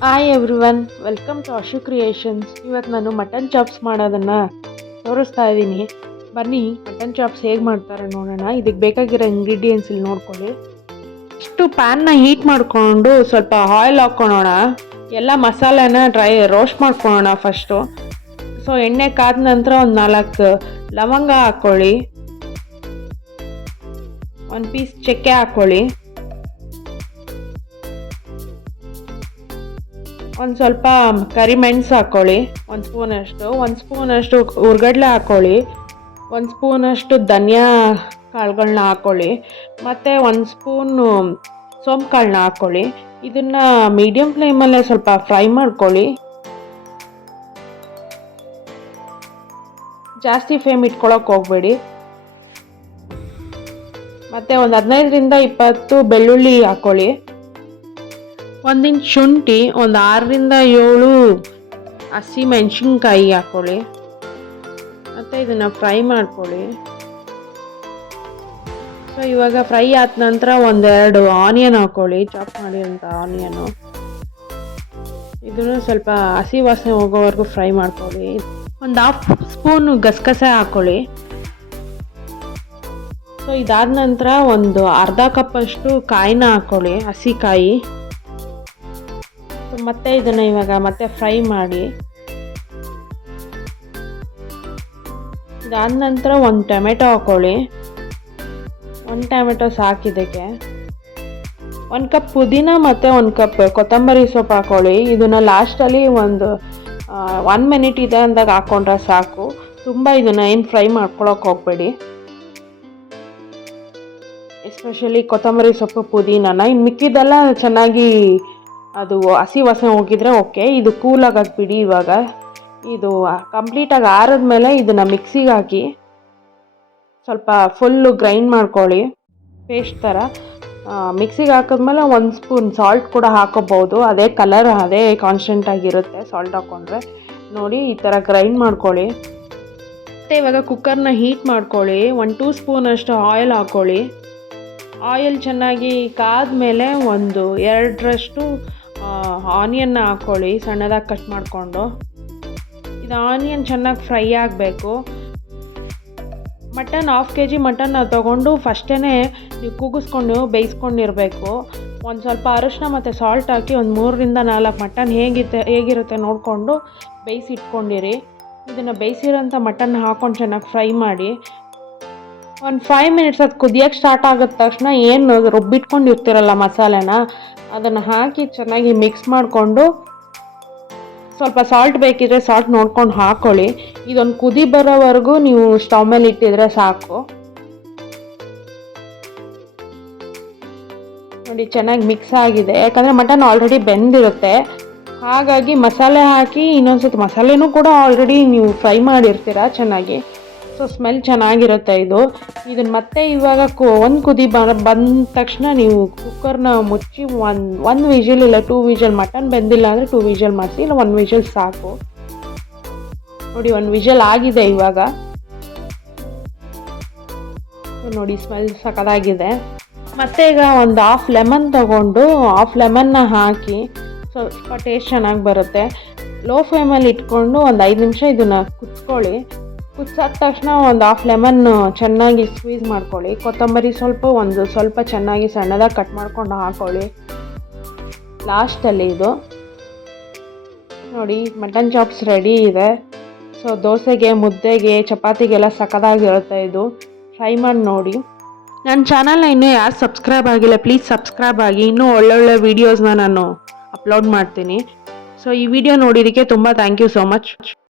Hi everyone, welcome to Ashu creations. ಇವತ್ತು ನಾನು mutton chops ಮಾಡೋದನ್ನು ತೋರಿಸ್ತಾ ಇದ್ದೀನಿ. ಬನ್ನಿ ಮಟನ್ ಚಾಪ್ಸ್ ಹೇಗೆ ಮಾಡ್ತಾರೆ ನೋಡೋಣ. ಇದಕ್ಕೆ ಬೇಕಾಗಿರೋ ಇಂಗ್ರೀಡಿಯೆಂಟ್ಸ್ ಇಲ್ಲಿ ನೋಡ್ಕೊಳ್ಳಿ. ಇಷ್ಟು ಪ್ಯಾನ್ನ ಹೀಟ್ ಮಾಡಿಕೊಂಡು ಸ್ವಲ್ಪ ಆಯಿಲ್ ಹಾಕ್ಕೊಳ್ಳೋಣ. ಎಲ್ಲ ಮಸಾಲೆನ ರೋಸ್ಟ್ ಮಾಡ್ಕೊಳ್ಳೋಣ ಫಸ್ಟು. ಸೊ ಎಣ್ಣೆ ಕಾದ ನಂತರ ಒಂದು 4 ಲವಂಗ ಹಾಕ್ಕೊಳ್ಳಿ, ಒಂದು ಪೀಸ್ ಚಕ್ಕೆ ಹಾಕ್ಕೊಳ್ಳಿ, ಒಂದು ಸ್ವಲ್ಪ ಕರಿಮೆಣಸು ಹಾಕ್ಕೊಳ್ಳಿ, ಒಂದು ಸ್ಪೂನಷ್ಟು ಹುರ್ಗಡ್ಲೆ ಹಾಕ್ಕೊಳ್ಳಿ, ಒಂದು ಸ್ಪೂನಷ್ಟು ಧನಿಯಾ ಕಾಳುಗಳನ್ನ ಹಾಕ್ಕೊಳ್ಳಿ, ಮತ್ತು ಒಂದು ಸ್ಪೂನು ಸೋಂಪು ಕಾಳನ್ನ ಹಾಕ್ಕೊಳ್ಳಿ. ಇದನ್ನು ಮೀಡಿಯಮ್ ಫ್ಲೇಮಲ್ಲೇ ಸ್ವಲ್ಪ ಫ್ರೈ ಮಾಡ್ಕೊಳ್ಳಿ. ಜಾಸ್ತಿ ಫ್ಲೇಮ್ ಇಟ್ಕೊಳ್ಳೋಕೆ ಹೋಗಬೇಡಿ. ಮತ್ತು ಒಂದು 15ರಿಂದ 20 ಬೆಳ್ಳುಳ್ಳಿ ಹಾಕ್ಕೊಳ್ಳಿ, 1 ಇಂಚ್ ಶುಂಠಿ, ಒಂದು 6ರಿಂದ 7 ಹಸಿ ಮೆಣಸಿನ್ಕಾಯಿ ಹಾಕ್ಕೊಳ್ಳಿ. ಮತ್ತು ಇದನ್ನು ಫ್ರೈ ಮಾಡ್ಕೊಳ್ಳಿ. ಸೊ ಇವಾಗ ಫ್ರೈ ಆದ ನಂತರ 1-2 ಆನಿಯನ್ ಹಾಕ್ಕೊಳ್ಳಿ, ಚಾಪ್ ಮಾಡಿರೋಂಥ ಆನಿಯನು. ಇದನ್ನು ಸ್ವಲ್ಪ ಹಸಿ ವಾಸನೆ ಹೋಗೋವರೆಗೂ ಫ್ರೈ ಮಾಡ್ಕೊಳ್ಳಿ. ಒಂದು 1/2 ಸ್ಪೂನು ಗಸಗಸೆ ಹಾಕ್ಕೊಳ್ಳಿ. ಸೊ ಇದಾದ ನಂತರ ಒಂದು ಅರ್ಧ ಕಪ್ಪಷ್ಟು ಕಾಯಿನ ಹಾಕ್ಕೊಳ್ಳಿ, ಹಸಿ ಕಾಯಿ. ಮತ್ತೆ ಇದನ್ನು ಇವಾಗ ಮತ್ತೆ ಫ್ರೈ ಮಾಡಿ. ಇದಾದ ನಂತರ ಒಂದು ಟೊಮೆಟೊ ಹಾಕ್ಕೊಳ್ಳಿ, 1 ಟೊಮೆಟೊ ಸಾಕಿದ್ದಕ್ಕೆ. 1 ಕಪ್ ಪುದೀನ ಮತ್ತು 1 ಕಪ್ ಕೊತ್ತಂಬರಿ ಸೊಪ್ಪು ಹಾಕ್ಕೊಳ್ಳಿ. ಇದನ್ನು ಲಾಸ್ಟಲ್ಲಿ ಒಂದು 1 ಮಿನಿಟ್ ಇದೆ ಅಂದಾಗ ಹಾಕ್ಕೊಂಡ್ರೆ ಸಾಕು. ತುಂಬ ಇದನ್ನು ಏನು ಫ್ರೈ ಮಾಡ್ಕೊಳಕ್ಕೆ ಹೋಗಬೇಡಿ, ಎಸ್ಪೆಷಲಿ ಕೊತ್ತಂಬರಿ ಸೊಪ್ಪು ಪುದೀನನ. ಇನ್ನು ಮಿಕ್ಕಿದ್ದೆಲ್ಲ ಚೆನ್ನಾಗಿ ಅದು ಹಸಿ ವಾಸನೆ ಹೋಗಿದ್ರೆ ಓಕೆ. ಇದು ಕೂಲಾಗಿ ಹಾಕ್ಬಿಡಿ. ಇವಾಗ ಇದು ಕಂಪ್ಲೀಟಾಗಿ ಆರಿದ್ಮೇಲೆ ಇದನ್ನು ಮಿಕ್ಸಿಗೆ ಹಾಕಿ ಸ್ವಲ್ಪ ಫುಲ್ಲು ಗ್ರೈಂಡ್ ಮಾಡ್ಕೊಳ್ಳಿ, ಪೇಸ್ಟ್ ಥರ. ಮಿಕ್ಸಿಗೆ ಹಾಕಿದ್ಮೇಲೆ 1 ಸ್ಪೂನ್ ಸಾಲ್ಟ್ ಕೂಡ ಹಾಕೋಬೋದು. ಅದೇ ಕಲರ್ ಅದೇ ಕಾನ್ಸ್ಟೆಂಟ್ ಆಗಿರುತ್ತೆ ಸಾಲ್ಟ್ ಹಾಕ್ಕೊಂಡ್ರೆ. ನೋಡಿ ಈ ಥರ ಗ್ರೈಂಡ್ ಮಾಡ್ಕೊಳ್ಳಿ. ಮತ್ತು ಇವಾಗ ಕುಕ್ಕರ್ನ ಹೀಟ್ ಮಾಡ್ಕೊಳ್ಳಿ. 1-2 ಸ್ಪೂನಷ್ಟು ಆಯಿಲ್ ಹಾಕ್ಕೊಳ್ಳಿ. ಆಯಿಲ್ ಚೆನ್ನಾಗಿ ಕಾದ್ಮೇಲೆ 1-2ರಷ್ಟು ಆನಿಯನ್ನ ಹಾಕ್ಕೊಳ್ಳಿ, ಸಣ್ಣದಾಗಿ ಕಟ್ ಮಾಡಿಕೊಂಡು. ಇದು ಆನಿಯನ್ ಚೆನ್ನಾಗಿ ಫ್ರೈ ಆಗಬೇಕು. ಮಟನ್ 1/2 kg ಮಟನ್ನ ತೊಗೊಂಡು ಫಸ್ಟೇ ನೀವು ಕೂಗಿಸ್ಕೊಂಡು ಬೇಯಿಸ್ಕೊಂಡಿರಬೇಕು. ಒಂದು ಸ್ವಲ್ಪ ಅರಿಶಿನ ಮತ್ತು ಸಾಲ್ಟ್ ಹಾಕಿ ಒಂದು 3ರಿಂದ 4 ಮಟನ್ ಹೇಗಿರುತ್ತೆ ನೋಡಿಕೊಂಡು ಬೇಯಿಸಿಟ್ಕೊಂಡಿರಿ. ಇದನ್ನು ಬೇಯಿಸಿರೋಂಥ ಮಟನ್ನ ಹಾಕ್ಕೊಂಡು ಚೆನ್ನಾಗಿ ಫ್ರೈ ಮಾಡಿ. ಒಂದು 5 ಮಿನಿಟ್ಸ್ ಅದು ಕುದಿಯೋಕ್ಕೆ ಸ್ಟಾರ್ಟ್ ಆಗಿದ ತಕ್ಷಣ ಏನು ರುಬ್ಬಿಟ್ಕೊಂಡಿರ್ತೀರಲ್ಲ ಮಸಾಲೆನ, ಅದನ್ನು ಹಾಕಿ ಚೆನ್ನಾಗಿ ಮಿಕ್ಸ್ ಮಾಡಿಕೊಂಡು ಸ್ವಲ್ಪ ಸಾಲ್ಟ್ ಬೇಕಿದ್ರೆ ಸಾಲ್ಟ್ ನೋಡ್ಕೊಂಡು ಹಾಕ್ಕೊಳ್ಳಿ. ಇದೊಂದು ಕುದಿ ಬರೋವರೆಗೂ ನೀವು ಸ್ಟವ್ ಮೇಲೆ ಇಟ್ಟಿದ್ರೆ ಸಾಕು. ನೋಡಿ ಚೆನ್ನಾಗಿ ಮಿಕ್ಸ್ ಆಗಿದೆ, ಯಾಕಂದರೆ ಮಟನ್ ಆಲ್ರೆಡಿ ಬೆಂದಿರುತ್ತೆ. ಹಾಗಾಗಿ ಮಸಾಲೆ ಹಾಕಿ ಇನ್ನೊಂದ್ಸತಿ, ಮಸಾಲೆನೂ ಕೂಡ ಆಲ್ರೆಡಿ ನೀವು ಫ್ರೈ ಮಾಡಿರ್ತೀರ ಚೆನ್ನಾಗಿ. ಸೊ ಸ್ಮೆಲ್ ಚೆನ್ನಾಗಿರುತ್ತೆ ಇದು. ಇದನ್ನು ಮತ್ತೆ ಇವಾಗ ಒಂದು ಕುದಿ ಬಂದ ತಕ್ಷಣ ನೀವು ಕುಕ್ಕರ್ನ ಮುಚ್ಚಿ ಒಂದು ವಿಜಿಲ್ ಇಲ್ಲ 2 ವಿಜಿಲ್, ಮಟನ್ ಬೆಂದಿಲ್ಲ ಅಂದರೆ 2 ವಿಜಿಲ್ ಮಾಡಿಸಿ, ಇಲ್ಲ 1 ವಿಜಿಲ್ ಸಾಕು. ನೋಡಿ 1 ವಿಜಿಲ್ ಆಗಿದೆ ಇವಾಗ. ನೋಡಿ ಸ್ಮೆಲ್ ಸಖತ್ತಾಗಿದೆ. ಮತ್ತೆ ಈಗ ಒಂದು 1/2 ಲೆಮನ್ ತೊಗೊಂಡು 1/2 ಲೆಮನ್ನ ಹಾಕಿ ಸ್ವಲ್ಪ ಟೇಸ್ಟ್ ಚೆನ್ನಾಗಿ ಬರುತ್ತೆ. ಲೋ ಫ್ಲೇಮಲ್ಲಿ ಇಟ್ಕೊಂಡು ಒಂದು 5 ನಿಮಿಷ ಇದನ್ನು ಕುದಿಸ್ಕೊಳ್ಳಿ. ಕುದಿಸಾದ ತಕ್ಷಣ ಒಂದು 1/2 ಲೆಮನ್ ಚೆನ್ನಾಗಿ ಸ್ಕ್ವೀಸ್ ಮಾಡ್ಕೊಳ್ಳಿ. ಕೊತ್ತಂಬರಿ ಸ್ವಲ್ಪ ಚೆನ್ನಾಗಿ ಸಣ್ಣದಾಗಿ ಕಟ್ ಮಾಡ್ಕೊಂಡು ಹಾಕ್ಕೊಳ್ಳಿ ಲಾಸ್ಟಲ್ಲಿ. ಇದು ನೋಡಿ ಮಟನ್ ಚಾಪ್ಸ್ ರೆಡಿ ಇದೆ. ಸೊ ದೋಸೆಗೆ, ಮುದ್ದೆಗೆ, ಚಪಾತಿಗೆಲ್ಲ ಸಖತ್ತಾಗಿರುತ್ತೆ. ಇದು ಟ್ರೈ ಮಾಡಿ ನೋಡಿ. ನನ್ನ ಚಾನಲ್ನ ಇನ್ನೂ ಯಾರು ಸಬ್ಸ್ಕ್ರೈಬ್ ಆಗಿಲ್ಲ, ಪ್ಲೀಸ್ ಸಬ್ಸ್ಕ್ರೈಬ್ ಆಗಿ. ಇನ್ನೂ ಒಳ್ಳೊಳ್ಳೆ ವೀಡಿಯೋಸ್ನ ನಾನು ಅಪ್ಲೋಡ್ ಮಾಡ್ತೀನಿ. ಸೊ ಈ ವಿಡಿಯೋ ನೋಡಿದ್ದಕ್ಕೆ ತುಂಬ ಥ್ಯಾಂಕ್ ಯು ಸೋ ಮಚ್.